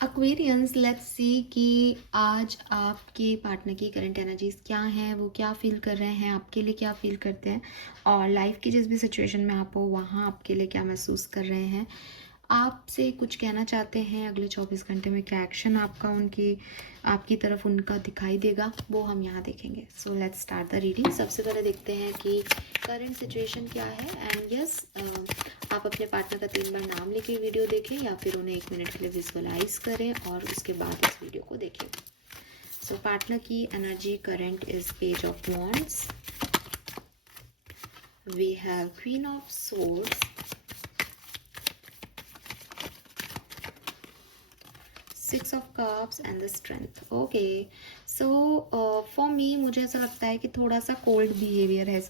Aquarians, let's see कि आज आपके पार्टनर की करंट एनर्जीज क्या हैं, वो क्या फील कर रहे हैं, आपके लिए क्या फील करते हैं, और लाइफ की जिस भी सिचुएशन में आप हो वहाँ आपके लिए क्या महसूस कर रहे हैं, आपसे कुछ कहना चाहते हैं। अगले 24 घंटे में क्या एक्शन आपका आपकी तरफ उनका दिखाई देगा, वो हम यहाँ देखेंगे। So let's start the reading. सबसे पहले देखते हैं कि करंट सिचुएशन क्या है। एंड यस, आप अपने पार्टनर का 3 बार नाम लेके वीडियो देखें या फिर उन्हें 1 मिनट के लिए विजुअलाइज करें और उसके बाद इस वीडियो को देखें। सो पार्टनर की energy current is page of wands, we have queen of swords, 6 of cups and the strength. Okay, so for me मुझे ऐसा लगता है कि थोड़ा सा कोल्ड बिहेवियर है इस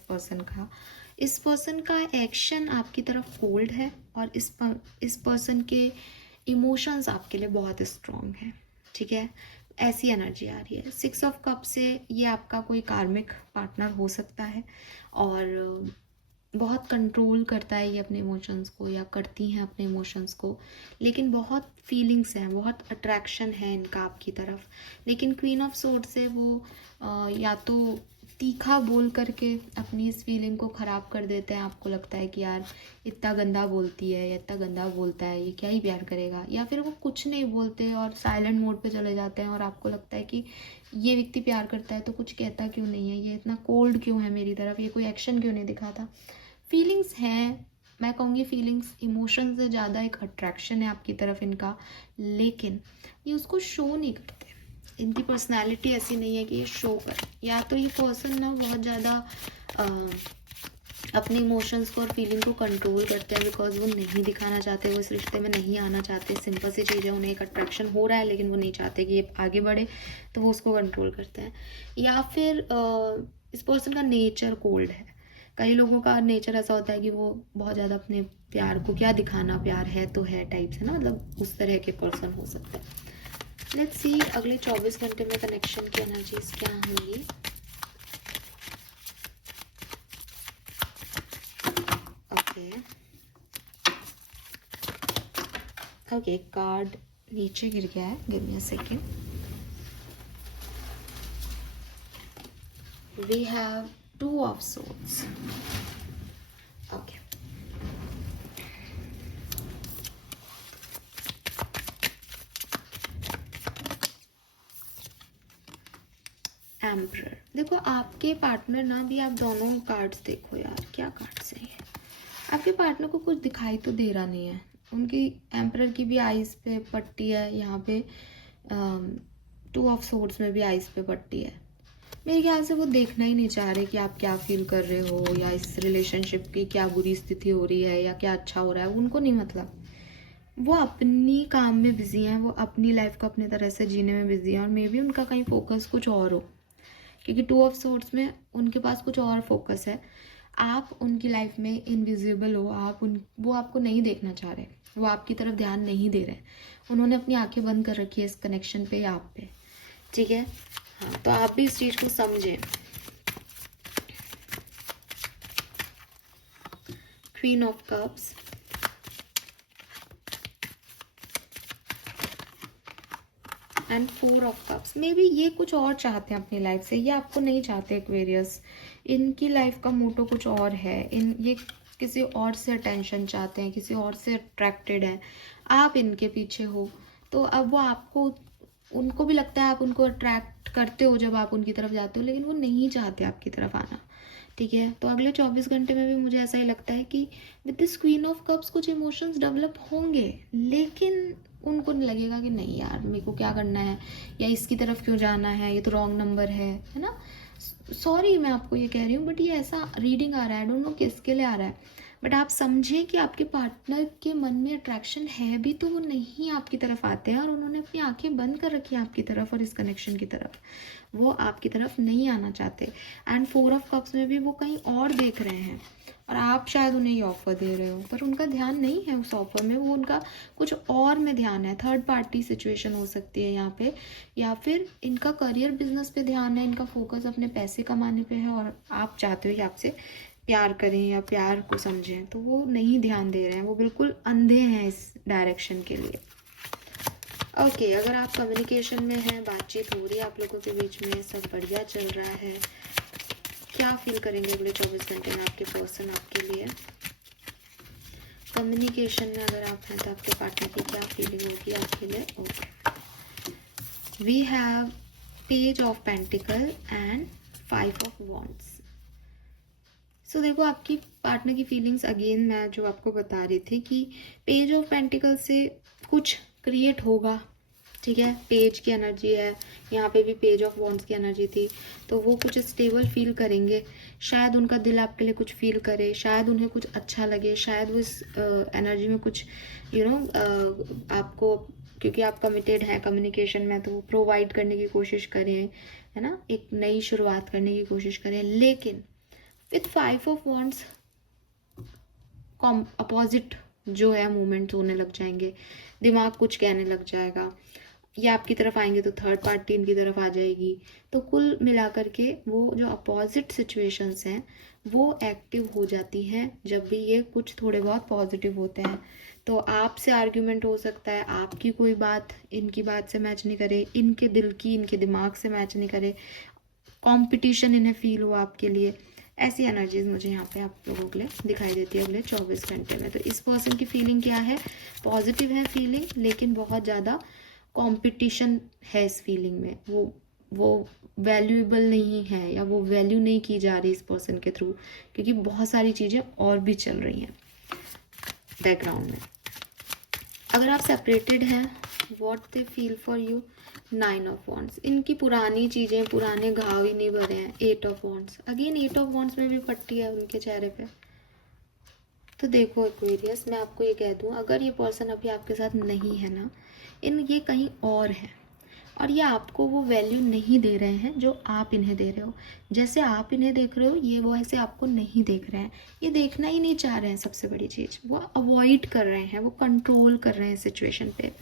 पर्सन का एक्शन आपकी तरफ कोल्ड है, और इस पर्सन के इमोशंस आपके लिए बहुत स्ट्रॉन्ग है। ठीक है, ऐसी एनर्जी आ रही है। 6 ऑफ कप से ये आपका कोई कार्मिक पार्टनर हो सकता है, और बहुत कंट्रोल करता है ये अपने इमोशंस को, या करती हैं अपने इमोशंस को, लेकिन बहुत फीलिंग्स हैं, बहुत अट्रैक्शन है इनका आपकी तरफ। लेकिन क्वीन ऑफ सोर्ड से वो या तो तीखा बोल करके अपनी इस फीलिंग को ख़राब कर देते हैं। आपको लगता है कि यार इतना गंदा बोलती है या इतना गंदा बोलता है, ये क्या ही प्यार करेगा, या फिर वो कुछ नहीं बोलते और साइलेंट मोड पे चले जाते हैं, और आपको लगता है कि ये व्यक्ति प्यार करता है तो कुछ कहता क्यों नहीं है, ये इतना कोल्ड क्यों है मेरी तरफ, ये कोई एक्शन क्यों नहीं दिखाता। फीलिंग्स हैं, मैं कहूँगी फीलिंग्स, इमोशन से ज़्यादा एक अट्रैक्शन है आपकी तरफ इनका, लेकिन ये उसको शो नहीं करते। इनकी पर्सनालिटी ऐसी नहीं है कि ये शो करे। या तो ये पर्सन ना बहुत ज़्यादा अपने इमोशंस को और फीलिंग को कंट्रोल करते हैं, बिकॉज वो नहीं दिखाना चाहते, वो इस रिश्ते में नहीं आना चाहते। सिंपल सी चीज़ है, उन्हें एक अट्रैक्शन हो रहा है लेकिन वो नहीं चाहते कि ये आगे बढ़े, तो वो उसको कंट्रोल करते हैं। या फिर इस पर्सन का नेचर कोल्ड है। कई लोगों का नेचर ऐसा होता है कि वो बहुत ज़्यादा अपने प्यार को क्या दिखाना, प्यार है तो है टाइप से ना, मतलब उस तरह के पर्सन हो सकते हैं। लेट्स सी अगले 24 घंटे में कनेक्शन की एनर्जीज क्या होंगी। ओके, कार्ड नीचे गिर गया है, give me a second. We have 2 of swords. Okay. Emperor. देखो आपके पार्टनर ना, भी आप दोनों कार्ड्स देखो यार, क्या कार्ड्स हैं ये। आपके पार्टनर को कुछ दिखाई तो दे रहा नहीं है। उनकी एम्परर की भी आइज़ पे पट्टी है, यहाँ पे 2 of swords में भी आइज़ पे पट्टी है। मेरे ख्याल से वो देखना ही नहीं चाह रहे कि आप क्या फील कर रहे हो, या इस रिलेशनशिप की क्या बुरी स्थिति हो रही है या क्या अच्छा हो रहा है, उनको नहीं मतलब। वो अपनी काम में बिजी हैं, वो अपनी लाइफ को अपने तरह से जीने में बिजी हैं, और मे बी उनका कहीं फोकस कुछ और हो, क्योंकि 2 of swords में उनके पास कुछ और फोकस है। आप उनकी लाइफ में इनविजिबल हो, वो आपको नहीं देखना चाह रहे, वो आपकी तरफ ध्यान नहीं दे रहे। उन्होंने अपनी आंखें बंद कर रखी है इस कनेक्शन पे या आप पे। ठीक है, हाँ, तो आप भी इस चीज़ को समझें। Queen of cups, and 4 of cups. May be ये कुछ और चाहते हैं अपनी लाइफ से, ये आपको नहीं चाहते एक्वेरियस। इनकी लाइफ का मोटो कुछ और है, ये किसी और से अटेंशन चाहते हैं, किसी और से अट्रैक्टेड हैं। आप इनके पीछे हो, तो अब वो आपको, उनको भी लगता है आप उनको अट्रैक्ट करते हो जब आप उनकी तरफ जाते हो, लेकिन वो नहीं चाहते आपकी तरफ आना। ठीक है, तो अगले 24 घंटे में भी मुझे ऐसा ही लगता है कि with this queen of cups कुछ इमोशंस डेवलप होंगे, लेकिन उनको नहीं लगेगा कि नहीं यार मेरे को क्या करना है, या इसकी तरफ क्यों जाना है, ये तो रॉन्ग नंबर है ना। सॉरी मैं आपको ये कह रही हूँ, बट ये ऐसा रीडिंग आ रहा है, डोंट नो किसके लिए आ रहा है, बट आप समझें कि आपके पार्टनर के मन में अट्रैक्शन है भी, तो वो नहीं आपकी तरफ आते हैं, और उन्होंने अपनी आंखें बंद कर रखी हैं आपकी तरफ और इस कनेक्शन की तरफ। वो आपकी तरफ नहीं आना चाहते। एंड 4 ऑफ कप्स में भी वो कहीं और देख रहे हैं, और आप शायद उन्हें ये ऑफ़र दे रहे हो, पर उनका ध्यान नहीं है उस ऑफ़र में, वो उनका कुछ और में ध्यान है। थर्ड पार्टी सिचुएशन हो सकती है यहाँ पे, या फिर इनका करियर बिजनेस पे ध्यान है, इनका फोकस अपने पैसे कमाने पे है, और आप चाहते हो कि आपसे प्यार करें या प्यार को समझें, तो वो नहीं ध्यान दे रहे हैं, वो बिल्कुल अंधे हैं इस डायरेक्शन के लिए। ओके, अगर आप कम्युनिकेशन में हैं, बातचीत हो रही है आप लोगों के बीच में, सब बढ़िया चल रहा है, क्या फील करेंगे अगले 24 घंटे में आपके पर्सन आपके लिए? कम्युनिकेशन में अगर आप हैं तो आपके पार्टनर की क्या फीलिंग होगी आपके लिए? Okay, we have page of pentacles and 5 of wands. So देखो, आपकी पार्टनर की फीलिंग्स अगेन मैं जो आपको बता रही थी कि पेज ऑफ पेंटिकल से कुछ क्रिएट होगा, ठीक है। पेज की एनर्जी है, यहाँ पे भी पेज ऑफ वॉन्ड्स की एनर्जी थी, तो वो कुछ स्टेबल फील करेंगे। शायद उनका दिल आपके लिए कुछ फील करे, शायद उन्हें कुछ अच्छा लगे, शायद वो इस एनर्जी में कुछ आपको, क्योंकि आप कमिटेड हैं कम्युनिकेशन में, तो वो प्रोवाइड करने की कोशिश करें, है ना, एक नई शुरुआत करने की कोशिश करें। लेकिन विथ 5 ऑफ वॉन्ड्स अपोजिट जो है मूवमेंट्स होने लग जाएंगे, दिमाग कुछ कहने लग जाएगा, या आपकी तरफ आएंगे तो थर्ड पार्टी इनकी तरफ आ जाएगी। तो कुल मिलाकर के वो जो अपोजिट सिचुएशंस हैं वो एक्टिव हो जाती हैं जब भी ये कुछ थोड़े बहुत पॉजिटिव होते हैं। तो आपसे आर्ग्यूमेंट हो सकता है, आपकी कोई बात इनकी बात से मैच नहीं करे, इनके दिल की इनके दिमाग से मैच नहीं करे, कंपटीशन इन्हें फील हो आपके लिए। ऐसी एनर्जीज मुझे यहाँ पे आप लोगों के लिए दिखाई देती है अगले 24 घंटे में। तो इस पर्सन की फीलिंग क्या है? पॉजिटिव है फीलिंग, लेकिन बहुत ज़्यादा कंपटीशन है इस फीलिंग में। वो वैल्यूएबल नहीं है, या वो वैल्यू नहीं की जा रही इस पर्सन के थ्रू, क्योंकि बहुत सारी चीज़ें और भी चल रही हैं बैकग्राउंड में। अगर आप सेपरेटेड हैं, what they feel for you? 9 of wands. इनकी पुरानी चीज़ें, पुराने घाव ही नहीं भरे हैं। 8 of wands, again 8 of wands में भी पट्टी है उनके चेहरे पे। तो देखो एक्वेरियस, मैं आपको ये कह दूं, अगर ये पर्सन अभी आपके साथ नहीं है ना, ये कहीं और है, और ये आपको वो वैल्यू नहीं दे रहे हैं जो आप इन्हें दे रहे हो। जैसे आप इन्हें देख रहे हो, ये वो ऐसे आपको नहीं देख रहे हैं, ये देखना ही नहीं चाह रहे हैं। सबसे बड़ी चीज़, वो अवॉइड कर रहे हैं, वो कंट्रोल कर रहे हैं सिचुएशन पे।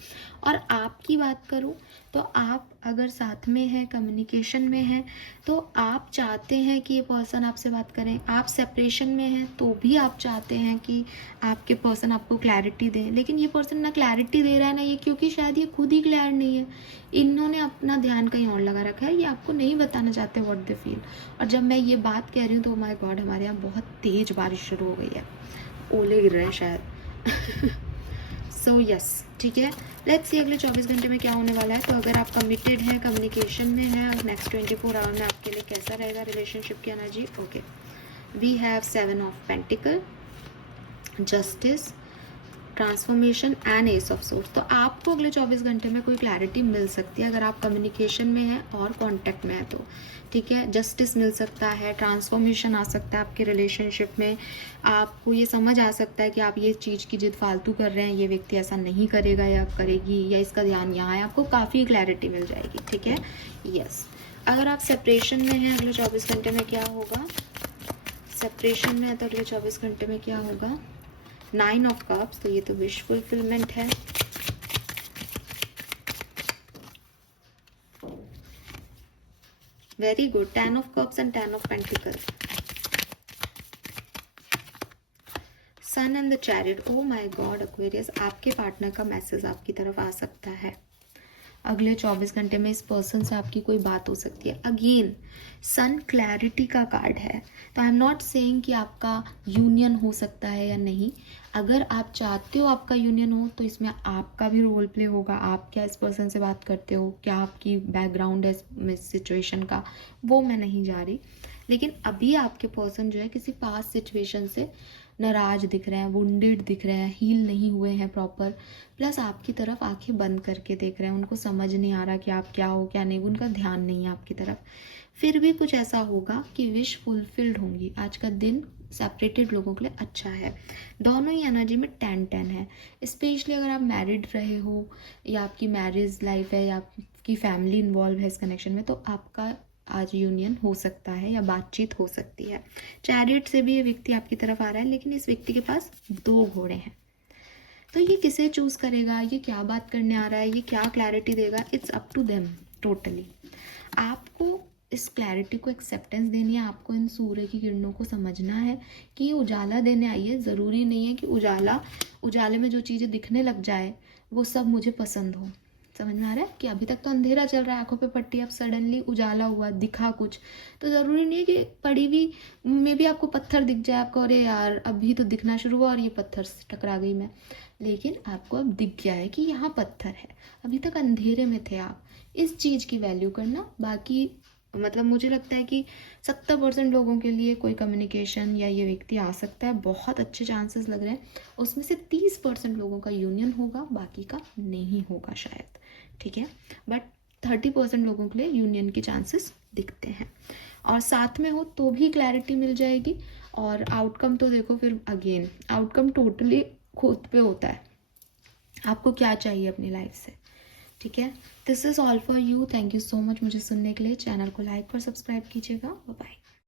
और आपकी बात करूँ तो आप अगर साथ में हैं, कम्युनिकेशन में हैं, तो आप चाहते हैं कि ये पर्सन आपसे बात करें। आप सेपरेशन में हैं तो भी आप चाहते हैं कि आपके पर्सन आपको क्लैरिटी दें, लेकिन ये पर्सन ना क्लैरिटी दे रहा है ना ये, क्योंकि शायद ये खुद ही क्लियर नहीं है। इन्होंने अपना ध्यान कहीं और लगा रखा है, ये आपको नहीं बताना चाहते व्हाट दे फील। और जब मैं ये बात कह रही हूँ तो माय गॉड, हमारे यहाँ बहुत तेज बारिश शुरू हो गई है, ओले गिर रहे हैं शायद। सो यस, ठीक है, लेट्स सी अगले 24 घंटे में क्या होने वाला है। तो अगर आप कमिटेड हैं, कम्युनिकेशन में हैं, और नेक्स्ट 24 आवर में आपके लिए कैसा रहेगा रिलेशनशिप की energy? Okay, we have 7 of pentacle, justice, transformation and ace of swords. तो आपको अगले 24 घंटे में कोई क्लैरिटी मिल सकती है अगर आप कम्युनिकेशन में हैं और कांटेक्ट में है तो, ठीक है। जस्टिस मिल सकता है, ट्रांसफॉर्मेशन आ सकता है आपके रिलेशनशिप में, आपको ये समझ आ सकता है कि आप ये चीज़ की जिद फालतू कर रहे हैं, ये व्यक्ति ऐसा नहीं करेगा या करेगी, या इसका ध्यान यहाँ है, आपको काफ़ी क्लैरिटी मिल जाएगी, ठीक है। यस, अगर आप सेपरेशन में हैं अगले 24 घंटे में क्या होगा? सेपरेशन में है तो अगले 24 घंटे में क्या होगा? 9 ऑफ कप्स, तो ये तो विश फुलफिलमेंट है। Very good, 10 of cups and 10 of pentacle, sun and the chariot. Oh my god Aquarius, आपके पार्टनर का मैसेज आपकी तरफ आ सकता है अगले 24 घंटे में। इस पर्सन से आपकी कोई बात हो सकती है। अगेन सन क्लैरिटी का कार्ड है, तो आई एम नॉट सेइंग कि आपका यूनियन हो सकता है या नहीं। अगर आप चाहते हो आपका यूनियन हो तो इसमें आपका भी रोल प्ले होगा। आप क्या इस पर्सन से बात करते हो, क्या आपकी बैकग्राउंड है इस सिचुएशन का, वो मैं नहीं जा रही। लेकिन अभी आपके पर्सन जो है किसी पास्ट सिचुएशन से नाराज दिख रहे हैं, वुंडेड दिख रहे हैं, हील नहीं हुए हैं प्रॉपर, प्लस आपकी तरफ आंखें बंद करके देख रहे हैं। उनको समझ नहीं आ रहा कि आप क्या हो क्या नहीं, उनका ध्यान नहीं है आपकी तरफ। फिर भी कुछ ऐसा होगा कि विश फुलफिल्ड होंगी। आज का दिन सेपरेटेड लोगों के लिए अच्छा है। दोनों ही एनर्जी में 10-10 है। स्पेशली अगर आप मैरिड रहे हो, या आपकी मैरिज लाइफ है, या आपकी फैमिली इन्वॉल्व है इस कनेक्शन में, तो आपका आज यूनियन हो सकता है या बातचीत हो सकती है। चैरियट से भी ये व्यक्ति आपकी तरफ आ रहा है, लेकिन इस व्यक्ति के पास 2 घोड़े हैं। तो ये किसे चूज करेगा, ये क्या बात करने आ रहा है, ये क्या क्लैरिटी देगा, it's up to them totally. आपको इस क्लैरिटी को एक्सेप्टेंस देनी है, आपको इन सूर्य की किरणों को समझना है कि ये उजाला देने आई है। ज़रूरी नहीं है कि उजाले में जो चीज़ें दिखने लग जाए वो सब मुझे पसंद हो, समझ में आ रहा है कि अभी तक तो अंधेरा चल रहा है, आंखों पे पट्टी, अब सडनली उजाला हुआ, दिखा कुछ, तो ज़रूरी नहीं है कि पड़ी हुई में भी आपको पत्थर दिख जाए, आपको अरे यार अभी तो दिखना शुरू हुआ और ये पत्थर से टकरा गई मैं, लेकिन आपको अब दिख गया है कि यहाँ पत्थर है, अभी तक अंधेरे में थे आप। इस चीज़ की वैल्यू करना। बाकी मतलब मुझे लगता है कि 70% लोगों के लिए कोई कम्युनिकेशन या ये व्यक्ति आ सकता है, बहुत अच्छे चांसेस लग रहे हैं। उसमें से 30% लोगों का यूनियन होगा, बाकी का नहीं होगा शायद, ठीक है। बट 30% लोगों के लिए यूनियन के चांसेस दिखते हैं, और साथ में हो तो भी क्लैरिटी मिल जाएगी। और आउटकम तो देखो, फिर अगेन आउटकम टोटली खुद पे होता है, आपको क्या चाहिए अपनी लाइफ से, ठीक है। This is all for you. Thank you so much मुझे सुनने के लिए। चैनल को लाइक और सब्सक्राइब कीजिएगा। Bye bye.